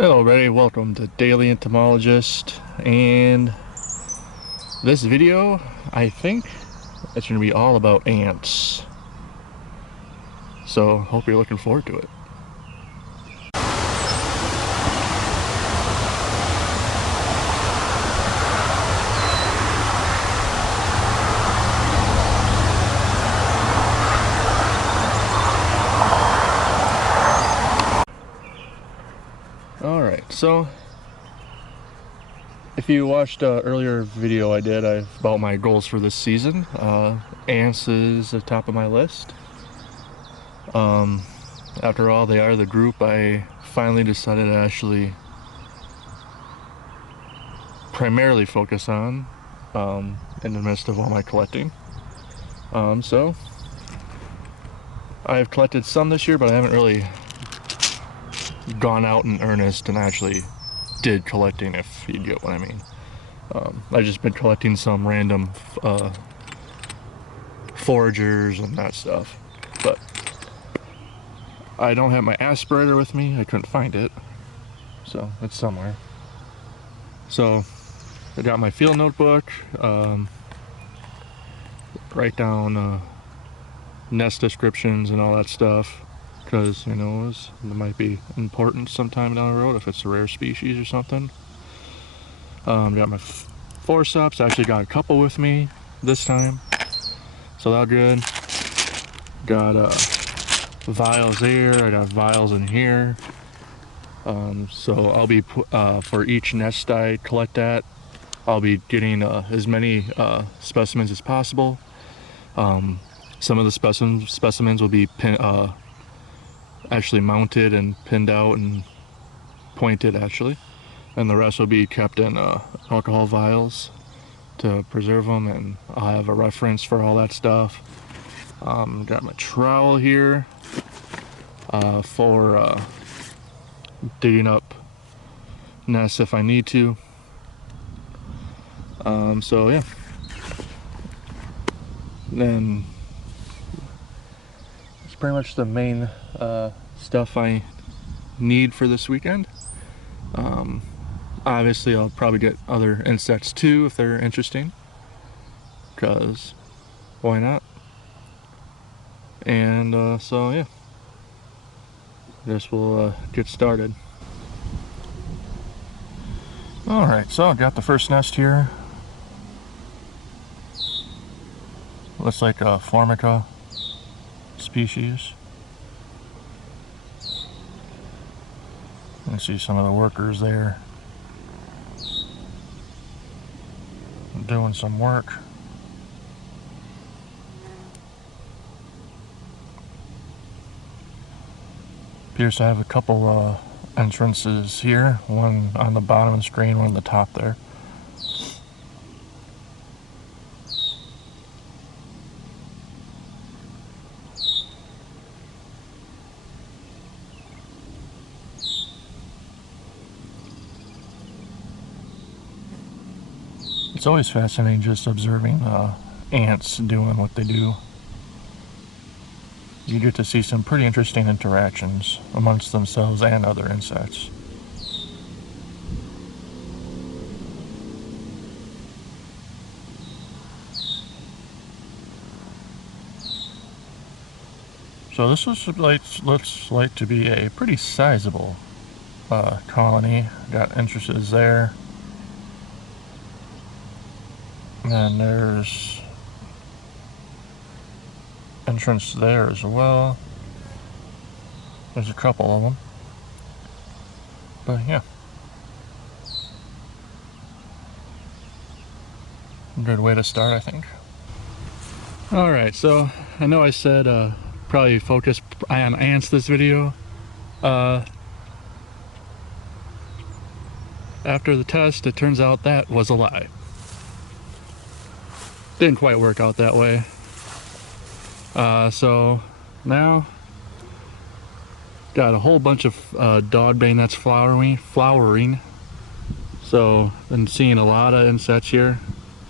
Hello everybody, welcome to Daily Entomologist, and this video, I think it's going to be all about ants. So, hope you're looking forward to it. Alright, so if you watched an earlier video I did about my goals for this season, ants is the top of my list. After all, they are the group I finally decided to actually primarily focus on in the midst of all my collecting. So I've collected some this year, but I haven't really gone out in earnest and actually did collecting, if you get what I mean. I've just been collecting some random foragers and that stuff, but I don't have my aspirator with me. I couldn't find it, so it's somewhere. So I got my field notebook, write down nest descriptions and all that stuff, because who knows, it might be important sometime down the road if it's a rare species or something. Got my forceps. I actually got a couple with me this time, so that's good. Got vials there. I got vials in here. So I'll be for each nest I collect at, I'll be getting as many specimens as possible. Some of the specimens will be actually mounted and pinned out and pointed actually, and the rest will be kept in alcohol vials to preserve them, and I'll have a reference for all that stuff. Got my trowel here for digging up nests if I need to. So yeah, then it's pretty much the main stuff I need for this weekend. Obviously I'll probably get other insects too if they're interesting, because why not? And so yeah, I guess we'll get started. Alright, so I got the first nest here. Looks like a Formica species. You can see some of the workers there doing some work. Appears to have a couple entrances here, one on the bottom of the screen, one on the top there. It's always fascinating just observing ants doing what they do. You get to see some pretty interesting interactions amongst themselves and other insects. So this looks like to be a pretty sizable colony. Got entrances there. And then there's entrance there as well. There's a couple of them. But yeah. Good way to start, I think. Alright, so I know I said probably focus on ants this video. After the test, it turns out that was a lie. Didn't quite work out that way. So now got a whole bunch of dogbane that's flowering. So been seeing a lot of insects here.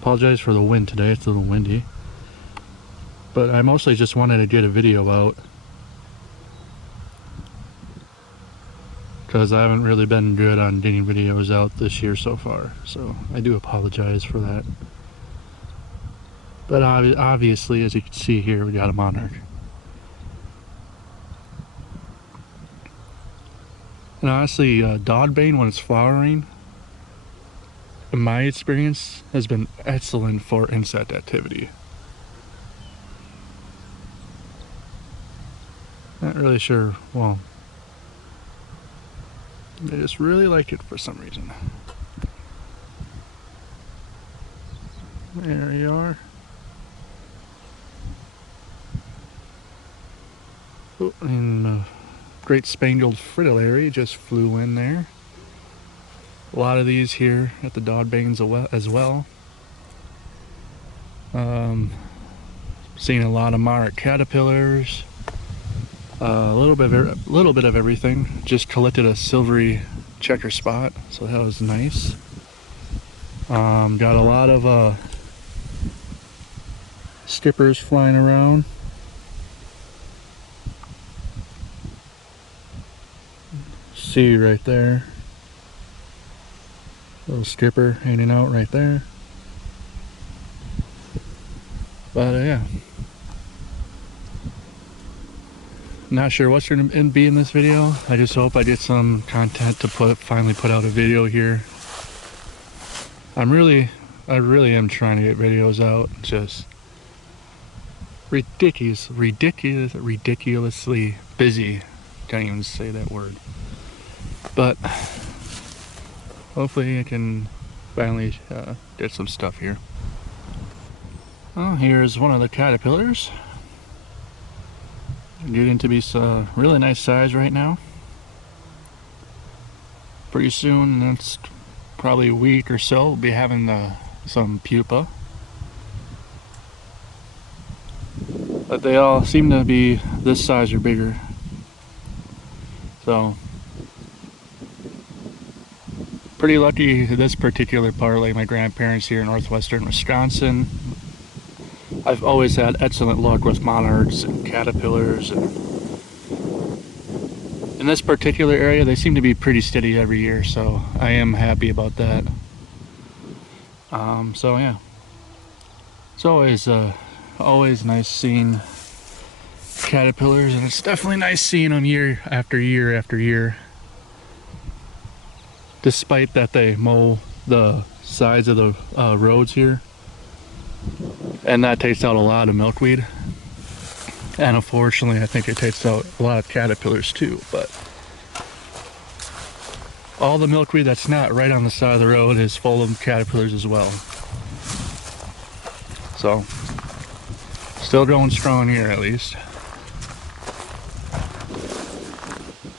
Apologize for the wind today, it's a little windy. But I mostly just wanted to get a video out because I haven't really been good on getting videos out this year so far, so I do apologize for that. But obviously, as you can see here, we got a monarch. And honestly, dogbane, when it's flowering, in my experience, has been excellent for insect activity. Not really sure, well, I just really like it for some reason. There you are. Oh, and great spangled fritillary just flew in there. A lot of these here at the dogbanes as well. Seeing a lot of monarch caterpillars. A little bit of everything. Just collected a silvery checker spot, so that was nice. Got a lot of skippers flying around. See right there. Little skipper hanging out right there. But yeah. Not sure what's going to be in this video. I just hope I get some content to finally put out a video here. I really am trying to get videos out. Just ridiculously busy. Can't even say that word. But hopefully I can finally get some stuff here. Well, here's one of the caterpillars. Getting to be a really nice size right now. Pretty soon, that's probably a week or so, we'll be having some pupa. But they all seem to be this size or bigger. So, pretty lucky this particular part, like my grandparents here in northwestern Wisconsin. I've always had excellent luck with monarchs and caterpillars, and in this particular area they seem to be pretty steady every year, so I am happy about that. So yeah, it's always nice seeing caterpillars, and it's definitely nice seeing them year after year after year, despite that they mow the sides of the roads here. And that takes out a lot of milkweed. And unfortunately, I think it takes out a lot of caterpillars too. But all the milkweed that's not right on the side of the road is full of caterpillars as well. So, still going strong here at least.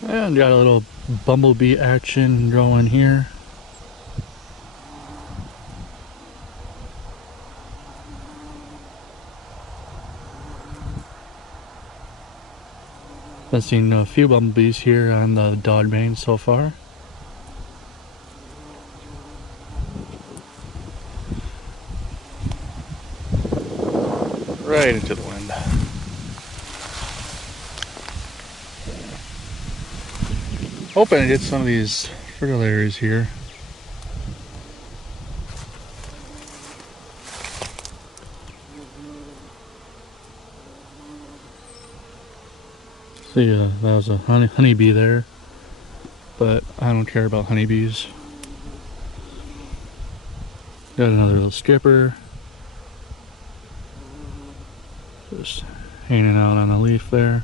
And got a little bumblebee action going here. I've seen a few bumblebees here on the dogbanes so far. Right into the wind. Hoping to get some of these fritillaries here. See, that was a honeybee there, but I don't care about honeybees. Got another little skipper, just hanging out on a leaf there.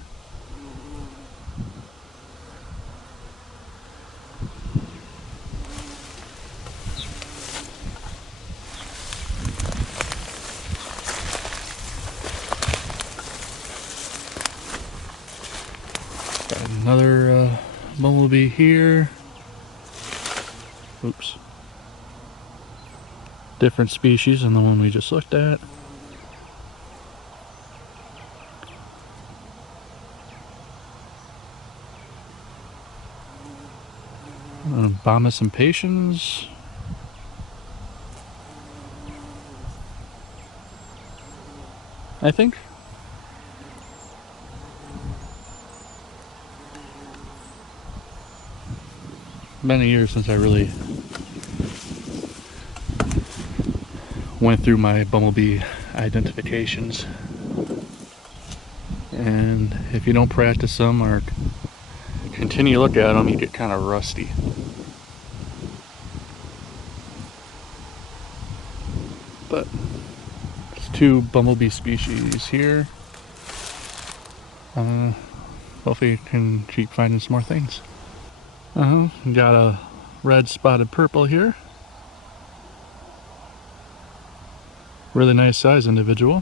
Got another bumblebee here. Oops. Different species than the one we just looked at. Bombus impatiens. I think. been a year since I really went through my bumblebee identifications. And if you don't practice them or continue to look at them, you get kind of rusty. But there's 2 bumblebee species here. Hopefully you can keep finding some more things. Got a red spotted purple here. Really nice size individual.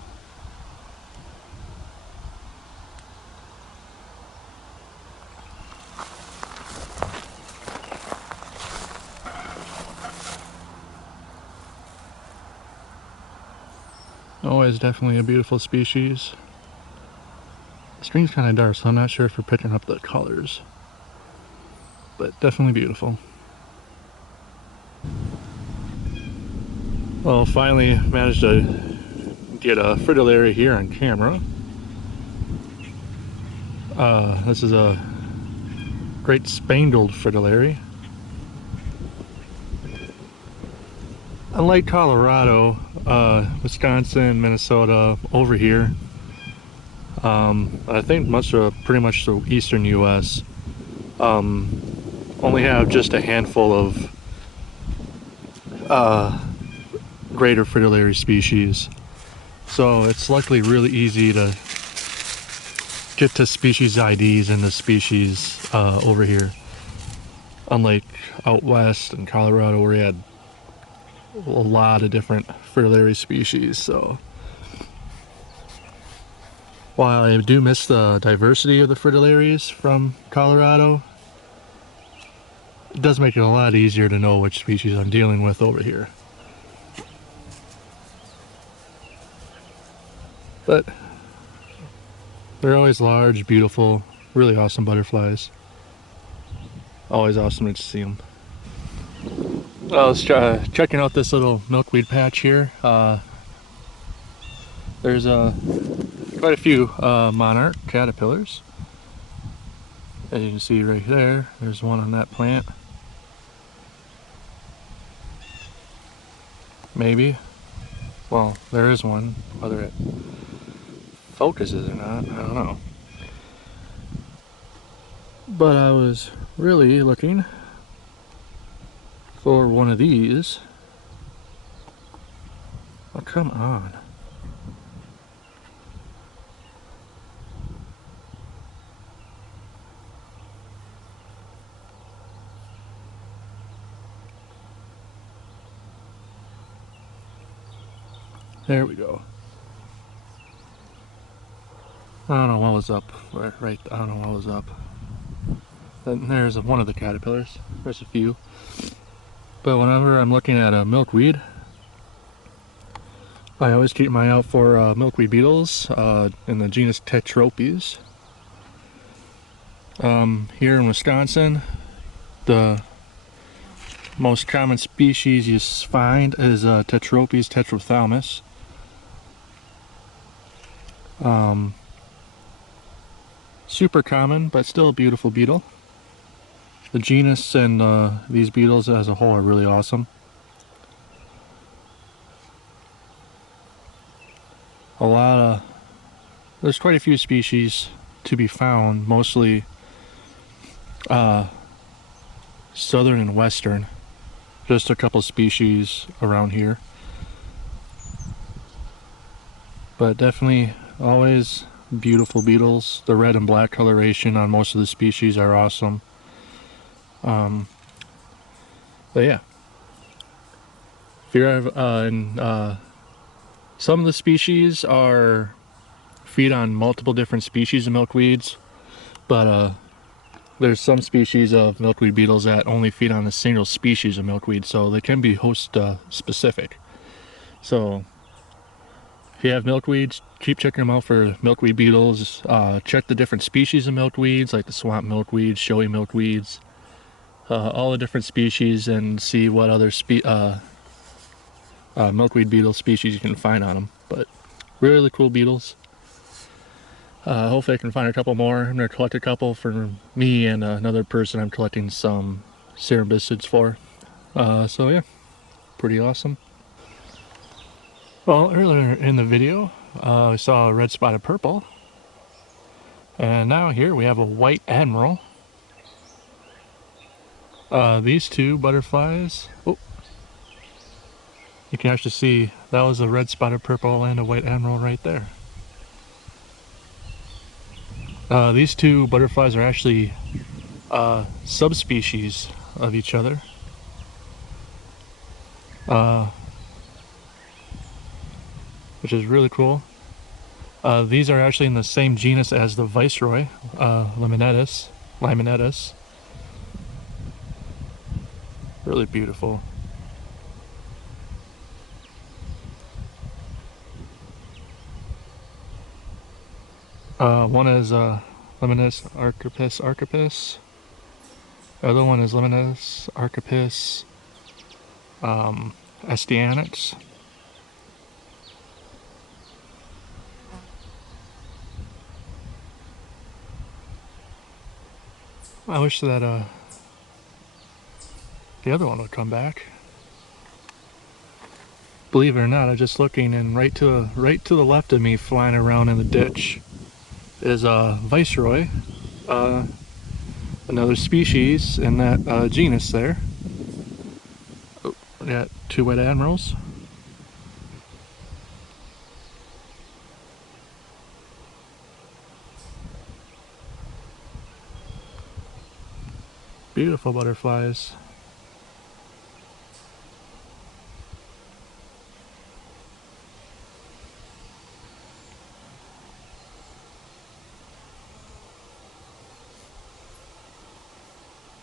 Always definitely a beautiful species. The screen's kind of dark, so I'm not sure if we're picking up the colors, but definitely beautiful. Well, finally managed to get a fritillary here on camera. This is a great spangled fritillary. Unlike Colorado, Wisconsin, Minnesota, over here, I think pretty much the eastern U.S. Only have just a handful of greater fritillary species, so it's likely really easy to get to species IDs and the species over here. Unlike out west in Colorado, where we had a lot of different fritillary species. So while I do miss the diversity of the fritillaries from Colorado, it does make it a lot easier to know which species I'm dealing with over here. But they're always large, beautiful, really awesome butterflies. Always awesome to see them. I was checking out this little milkweed patch here. There's quite a few monarch caterpillars. As you can see right there, there's one on that plant. Maybe. Well, there is one. Whether it focuses or not, I don't know. But I was really looking for one of these. Oh, come on. There we go. I don't know what was up. Right, I don't know what was up. Then there's one of the caterpillars. There's a few. But whenever I'm looking at a milkweed, I always keep my eye out for milkweed beetles in the genus Tetropes. Here in Wisconsin, the most common species you find is Tetropes tetrathalmus. Super common, but still a beautiful beetle. The genus and these beetles as a whole are really awesome. There's quite a few species to be found, mostly southern and western. Just a couple species around here. But definitely always beautiful beetles. The red and black coloration on most of the species are awesome. But yeah, some of the species feed on multiple different species of milkweeds, but there's some species of milkweed beetles that only feed on a single species of milkweed, so they can be host specific. So if you have milkweeds, keep checking them out for milkweed beetles. Check the different species of milkweeds, like the swamp milkweeds, showy milkweeds, all the different species, and see what other milkweed beetle species you can find on them. But really cool beetles. Hopefully I can find a couple more. I'm going to collect a couple for me and another person. I'm collecting some cerambicids for. So yeah, pretty awesome. Well, earlier in the video, we saw a red spotted purple, and now here we have a white admiral. These two butterflies, oh, you can actually see that was a red spotted purple and a white admiral right there. These two butterflies are actually subspecies of each other. Which is really cool. These are actually in the same genus as the viceroy, Limonettus. Really beautiful. One is Limonettus archipus. The other one is Limonettus archipus estianix. I wish that the other one would come back. Believe it or not, I'm just looking, and right to the left of me, flying around in the ditch, is a viceroy, another species in that genus there. Oh, we got two white admirals. Beautiful butterflies.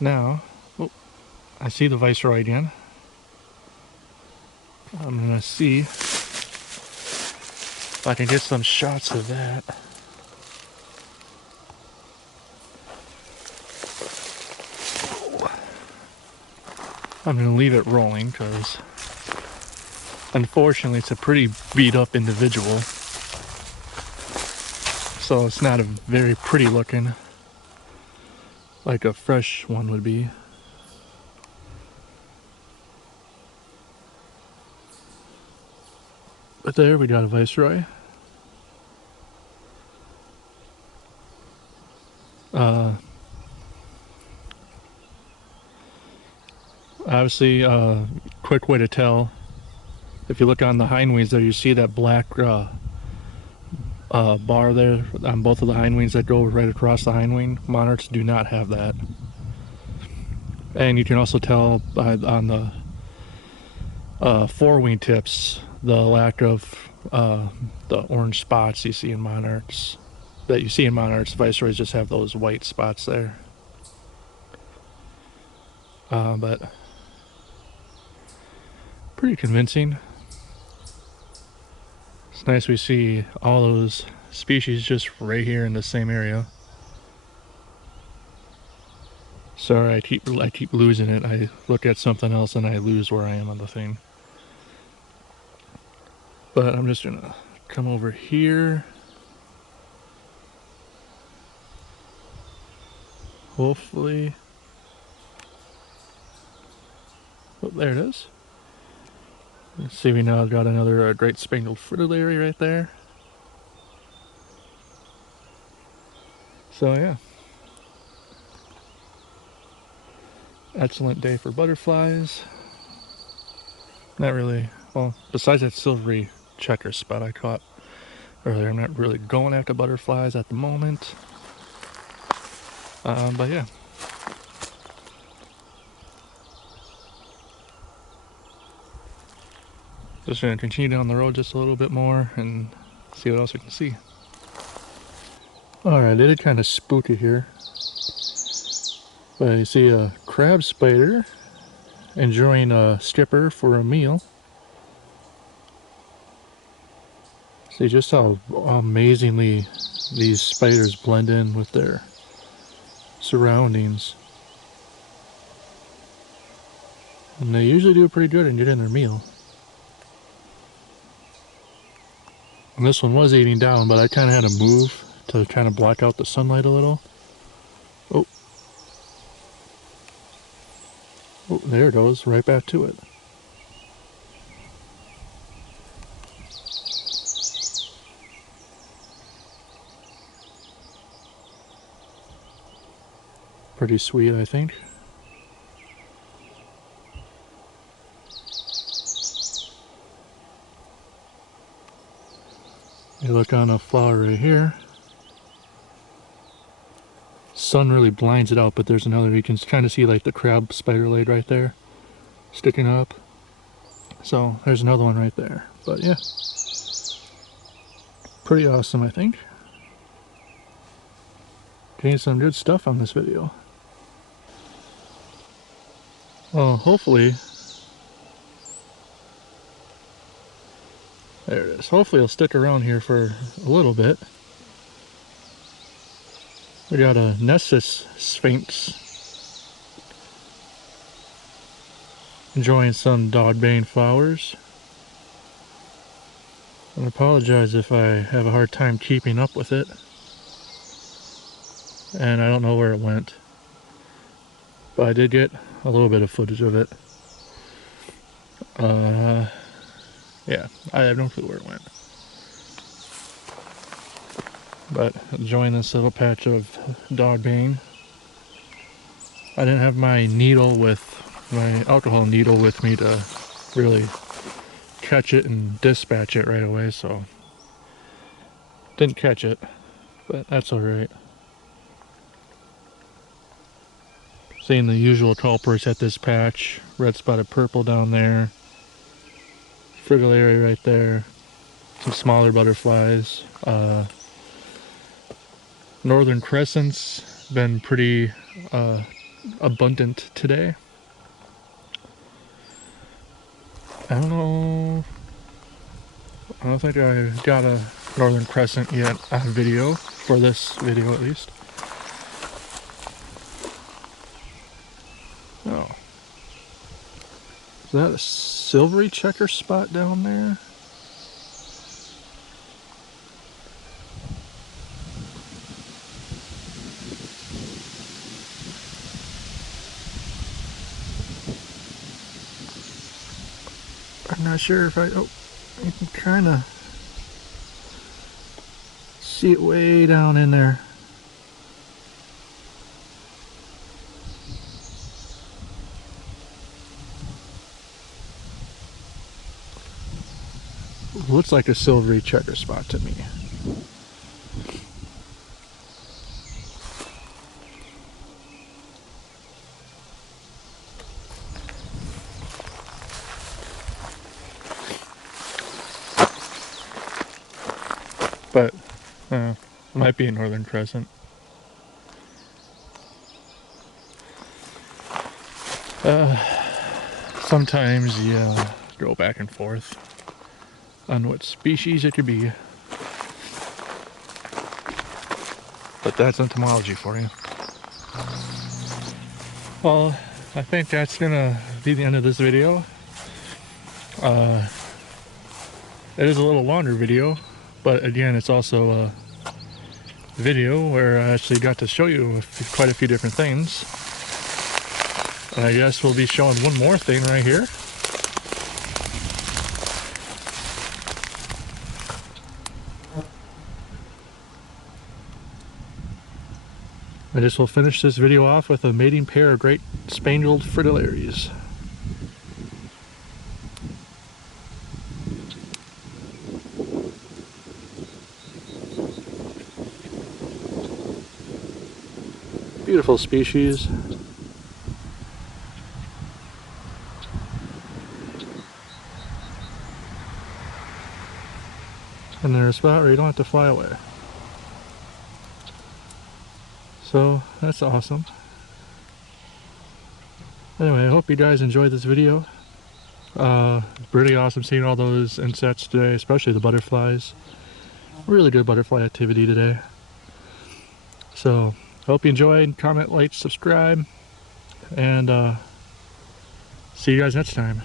Now, oh, I see the viceroy again. I'm gonna see if I can get some shots of that. I'm gonna leave it rolling because unfortunately it's a pretty beat up individual, so it's not a very pretty looking like a fresh one would be. But there we got a viceroy. Obviously, quick way to tell, if you look on the hind wings there, you see that black bar there on both of the hind wings that go right across the hind wing. Monarchs do not have that. And you can also tell on the forewing tips the lack of the orange spots you see in monarchs. That you see in monarchs, viceroys just have those white spots there. But pretty convincing. It's nice we see all those species just right here in the same area. Sorry, I keep losing it. I look at something else and I lose where I am on the thing. But I'm just gonna come over here. Hopefully. Oh, there it is. Let's see, we now got another great spangled fritillary right there. So yeah. Excellent day for butterflies. Not really, well, besides that silvery checker spot I caught earlier, I'm not really going after butterflies at the moment. But yeah. Just gonna continue down the road just a little bit more and see what else we can see. Alright, it is kind of spooky here. But you see a crab spider enjoying a skipper for a meal. See just how amazingly these spiders blend in with their surroundings. And they usually do pretty good and get in their meal. And this one was eating down, but I kind of had to move to kind of block out the sunlight a little. Oh. Oh, there it goes, right back to it. Pretty sweet, I think. You look on a flower right here. Sun really blinds it out, but there's another, you can kind of see like the crab spider leg right there sticking up. So there's another one right there. But yeah, pretty awesome, I think. Getting some good stuff on this video. Well, hopefully, there it is. Hopefully it'll stick around here for a little bit. We got a Nessus Sphinx enjoying some dogbane flowers. I apologize if I have a hard time keeping up with it. And I don't know where it went. But I did get a little bit of footage of it. Yeah, I have no clue where it went. But enjoying this little patch of dogbane. I didn't have my alcohol needle with me to really catch it and dispatch it right away, so didn't catch it, but that's alright. Seeing the usual culprits at this patch. Red spotted purple down there, fritillary right there, some smaller butterflies. Northern crescents been pretty abundant today. I don't think I got a northern crescent yet on video, for this video at least. Oh. Is that a silvery checker spot down there? I'm not sure if you can kind of see it way down in there. Looks like a silvery checker spot to me. But it might be a northern crescent. Sometimes you go back and forth on what species it could be. But that's entomology for you. Well, I think that's gonna be the end of this video. It is a little longer video, but again, it's also a video where I actually got to show you quite a few different things. And I guess we'll be showing one more thing right here. I just will finish this video off with a mating pair of great spangled fritillaries. Beautiful species. And they're a spot where you don't have to fly away. So that's awesome. Anyway, I hope you guys enjoyed this video. Pretty awesome seeing all those insects today, especially the butterflies. Really good butterfly activity today. So, hope you enjoyed. Comment, like, subscribe, and see you guys next time.